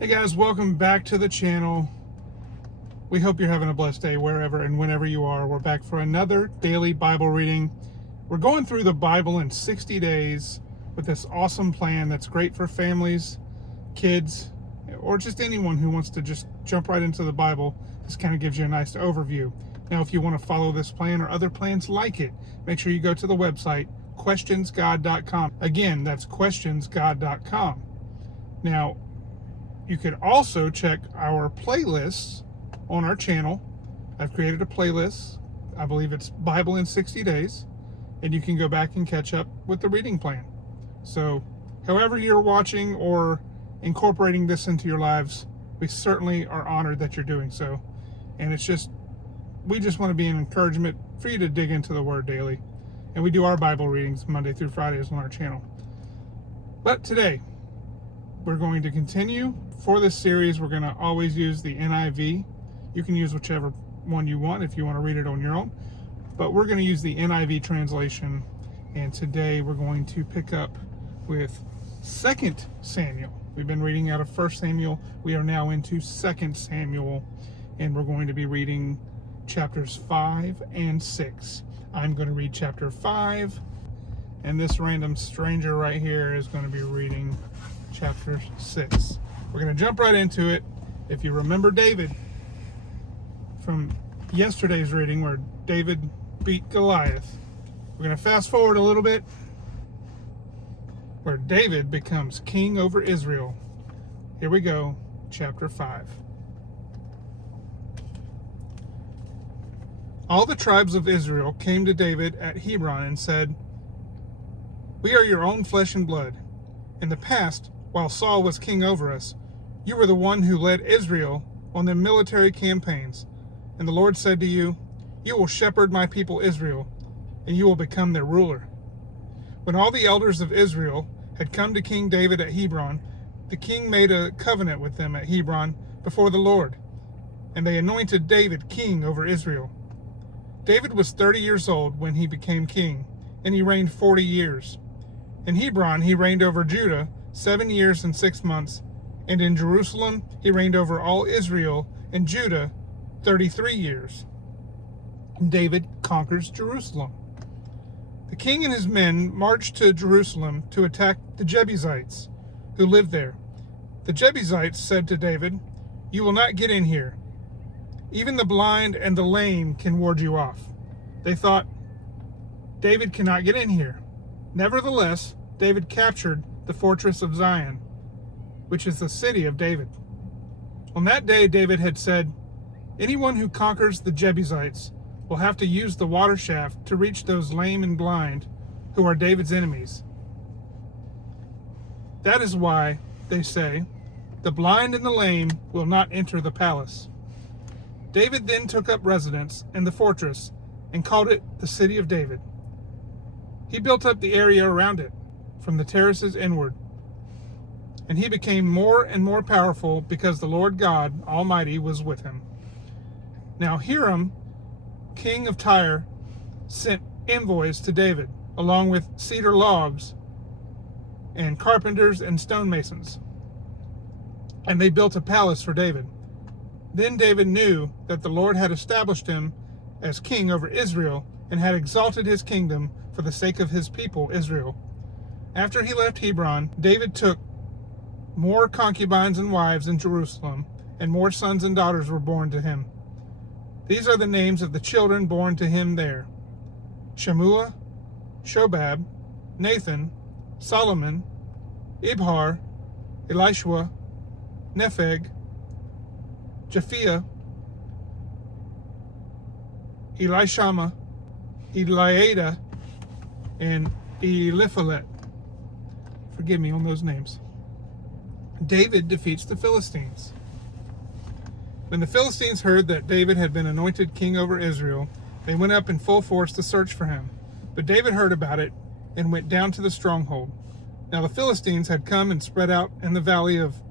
Hey guys, welcome back to the channel. We hope you're having a blessed day wherever and whenever you are. We're back for another daily Bible reading. We're going through the Bible in 60 days with this awesome plan that's great for families, kids, or just anyone who wants to just jump right into the Bible. This kind of gives you a nice overview. Now, if you want to follow this plan or other plans like it, make sure you go to the website, questionsgod.com. Again, that's questionsgod.com. Now, you could also check our playlists on our channel. I've created a playlist. I believe it's Bible in 60 Days. And you can go back and catch up with the reading plan. So, however you're watching or incorporating this into your lives, we certainly are honored that you're doing so. And we just want to be an encouragement for you to dig into the Word daily. And we do our Bible readings Monday through Fridays on our channel. But today, we're going to continue. For this series, we're going to always use the NIV. You can use whichever one you want if you want to read it on your own. But we're going to use the NIV translation. And today we're going to pick up with 2 Samuel. We've been reading out of 1 Samuel. We are now into 2 Samuel. And we're going to be reading chapters 5 and 6. I'm going to read chapter 5. And this random stranger right here is going to be reading chapter 6. We're going to jump right into it. If you remember David from yesterday's reading where David beat Goliath, we're going to fast forward a little bit where David becomes king over Israel. Here we go, chapter 5. All the tribes of Israel came to David at Hebron and said, "We are your own flesh and blood. In the past, while Saul was king over us, you were the one who led Israel on their military campaigns. And the Lord said to you, 'You will shepherd my people Israel, and you will become their ruler.' When all the elders of Israel had come to King David at Hebron, the king made a covenant with them at Hebron before the Lord, and they anointed David king over Israel. David was 30 years old when he became king, and he reigned 40 years. In Hebron he reigned over Judah 7 years and 6 months, and in Jerusalem he reigned over all Israel and Judah 33 years. David conquers Jerusalem. The king and his men marched to Jerusalem to attack the Jebusites who lived there. The Jebusites said to David, 'You will not get in here. Even the blind and the lame can ward you off.' They thought, 'David cannot get in here.' Nevertheless, David captured the fortress of Zion, which is the city of David. On that day, David had said, 'Anyone who conquers the Jebusites will have to use the water shaft to reach those lame and blind who are David's enemies.' That is why they say, 'The blind and the lame will not enter the palace.' David then took up residence in the fortress and called it the City of David. He built up the area around it, from the terraces inward. And he became more and more powerful because the Lord God Almighty was with him. Now Hiram, king of Tyre, sent envoys to David, along with cedar logs and carpenters and stonemasons. And they built a palace for David. Then David knew that the Lord had established him as king over Israel and had exalted his kingdom for the sake of his people Israel. After he left Hebron, David took more concubines and wives in Jerusalem, and more sons and daughters were born to him. These are the names of the children born to him there: Shemua, Shobab, Nathan, Solomon, Ibhar, Elishua, Nepheg, Japhia, Elishama, Eliada, and Eliphalet. Forgive me on those names. David defeats the Philistines. When the Philistines heard that David had been anointed king over Israel, they went up in full force to search for him. But David heard about it and went down to the stronghold. Now the Philistines had come and spread out in the valley of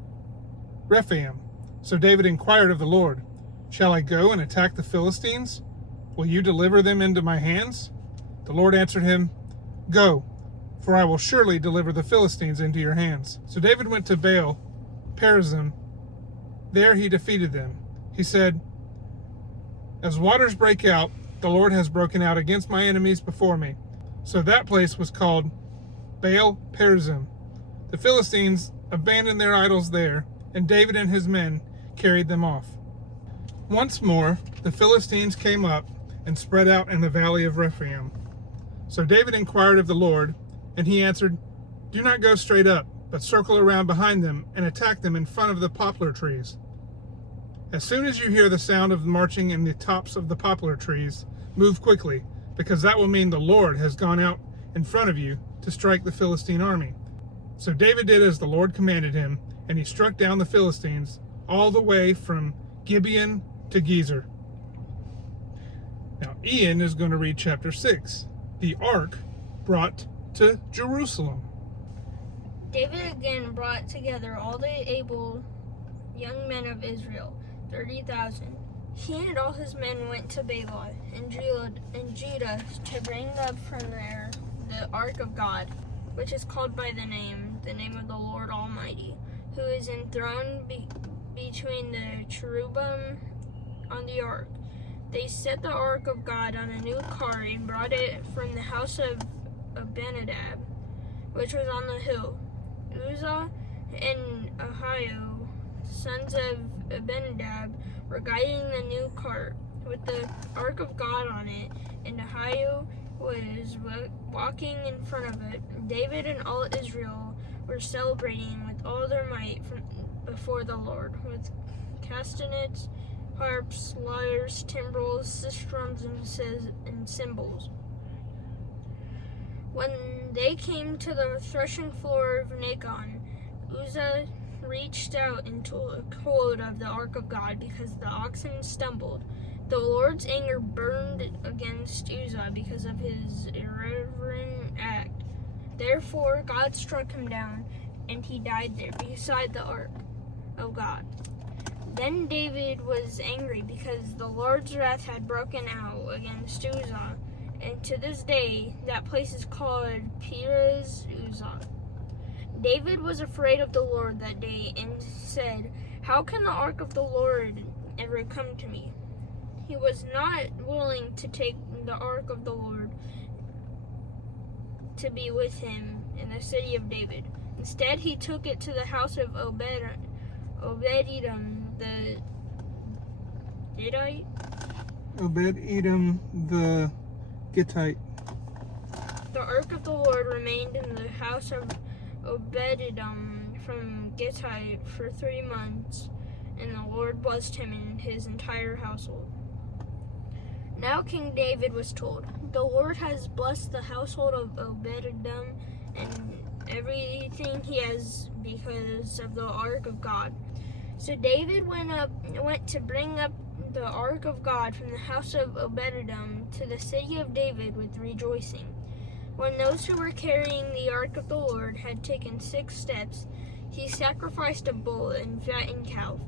Rephaim. So David inquired of the Lord, "Shall I go and attack the Philistines? Will you deliver them into my hands?" The Lord answered him, "Go, for I will surely deliver the Philistines into your hands." So David went to Baal Perazim There he defeated them. He said, "As waters break out, the Lord has broken out against my enemies before me." So that place was called Baal Perazim. The Philistines abandoned their idols there, and David and his men carried them off. Once more, the Philistines came up and spread out in the valley of Rephaim. So David inquired of the Lord, and he answered, "Do not go straight up, but circle around behind them and attack them in front of the poplar trees. As soon as you hear the sound of marching in the tops of the poplar trees, move quickly, because that will mean the Lord has gone out in front of you to strike the Philistine army." So David did as the Lord commanded him, and he struck down the Philistines all the way from Gibeon to Gezer. Now Ian is going to read chapter 6, the ark brought to Jerusalem. David again brought together all the able young men of Israel, 30,000. He and all his men went to Baalah and Judah to bring up from there the ark of God, which is called by the name of the Lord Almighty, who is enthroned between the cherubim on the ark. They set the ark of God on a new cart and brought it from the house of Abinadab, which was on the hill. Uzzah and Ahio, sons of Abinadab, were guiding the new cart with the ark of God on it, and Ahio was walking in front of it. David and all Israel were celebrating with all their might before the Lord, with castanets, harps, lyres, timbrels, sistrums, and cymbals. When they came to the threshing floor of Nacon, Uzzah reached out and took hold of the ark of God because the oxen stumbled. The Lord's anger burned against Uzzah because of his irreverent act. Therefore God struck him down, and he died there beside the ark of God. Then David was angry because the Lord's wrath had broken out against Uzzah, and to this day that place is called Perez Uzzah. David was afraid of the Lord that day and said, "How can the ark of the Lord ever come to me?" He was not willing to take the ark of the Lord to be with him in the city of David. Instead, he took it to the house of Obed-Edom the Gittite. Obed-Edom the Gittite. The ark of the Lord remained in the house of Obed-Edom from Gittite for 3 months, and the Lord blessed him and his entire household. Now King David was told, "The Lord has blessed the household of Obed-Edom and everything he has because of the ark of God." So David went to bring up the ark of God from the house of Obed-Edom to the city of David with rejoicing. When those who were carrying the ark of the Lord had taken 6 steps, he sacrificed a bull and fattened cow.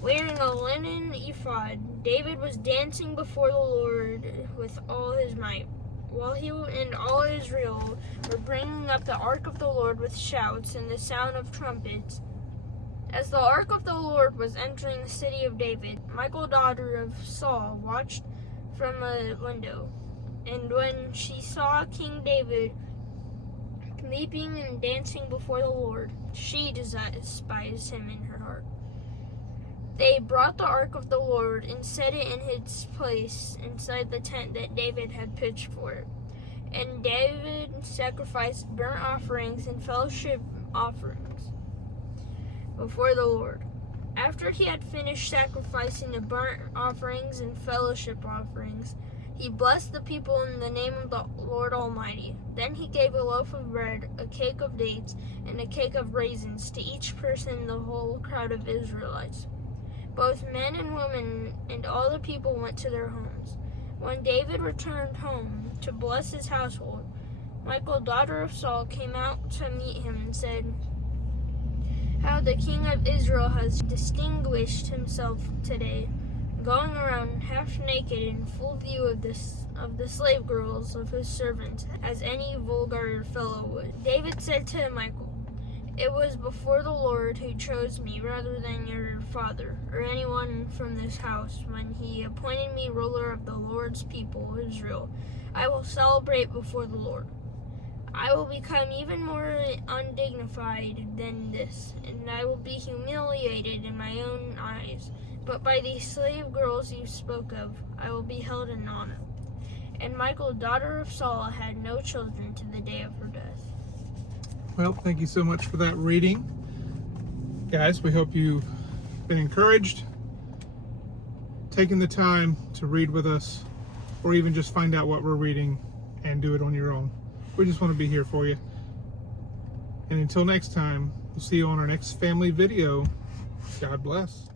Wearing a linen ephod, David was dancing before the Lord with all his might, while he and all Israel were bringing up the ark of the Lord with shouts and the sound of trumpets. As the ark of the Lord was entering the city of David, Michal, daughter of Saul, watched from a window. And when she saw King David leaping and dancing before the Lord, she despised him in her heart. They brought the ark of the Lord and set it in its place inside the tent that David had pitched for it. And David sacrificed burnt offerings and fellowship offerings before the Lord. After he had finished sacrificing the burnt offerings and fellowship offerings, he blessed the people in the name of the Lord Almighty. Then he gave a loaf of bread, a cake of dates, and a cake of raisins to each person in the whole crowd of Israelites. Both men and women and all the people went to their homes. When David returned home to bless his household, Michal, daughter of Saul, came out to meet him and said, "How the king of Israel has distinguished himself today, going around half naked in full view of the slave girls of his servants, as any vulgar fellow would." David said to Michal, It was before the Lord who chose me rather than your father or anyone from this house when he appointed me ruler of the Lord's people, Israel. I will celebrate before the Lord. I will become even more undignified than this, and I will be humiliated in my own eyes. But by these slave girls you spoke of, I will be held in honor. And Michal, daughter of Saul, had no children to the day of her death. Well, thank you so much for that reading. Guys, we hope you've been encouraged, taking the time to read with us, or even just find out what we're reading and do it on your own. We just want to be here for you. And until next time, we'll see you on our next family video. God bless.